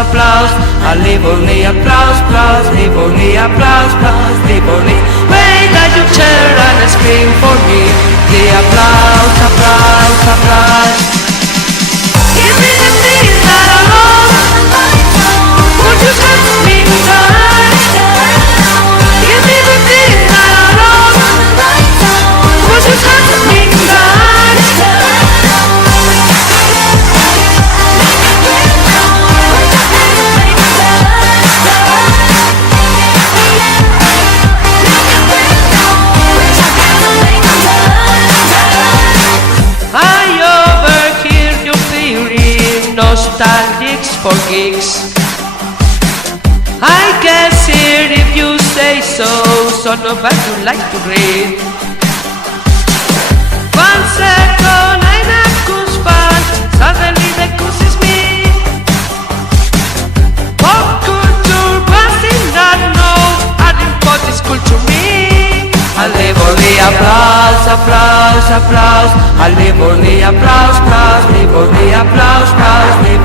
applaus. Allez, applaus, applaus, allez, applaus, applaus, allez. Wait as you cheer and scream for me. The applause, applause, applause. Give me the thing that I love. Would you touch me tonight? Give me the thing that I love. Would you touch me tonight? I overhear your theory, nostalgics for geeks. I guess it if you say so, son of a you like to read. 1 second I'm a Goose fan, suddenly the Goose is me. Pop culture, but did not know, adding pot is cool to me. Allez, applause, applause, applause. Allez, applause, applause, allez, applause, applause, allez.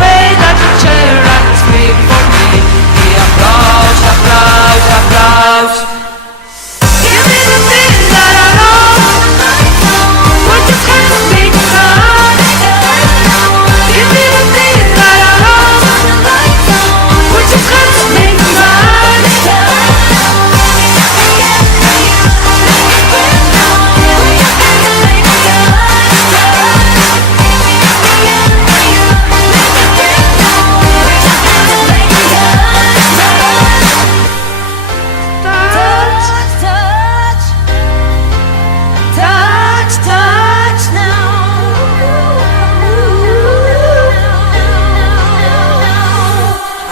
Wait that you cheer and scream for me. The applause, applause, applause. Give me the thing that I love. Would you touch me tonight? Give me the thing that I love. Would you touch me tonight?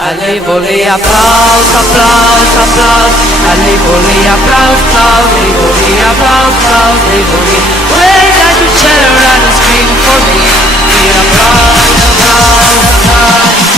Allez, applause, applause, applause. Allez, applause, applause, allez, applause, applause, allez. Wait as you cheer and scream for me. The applause, applause, applause.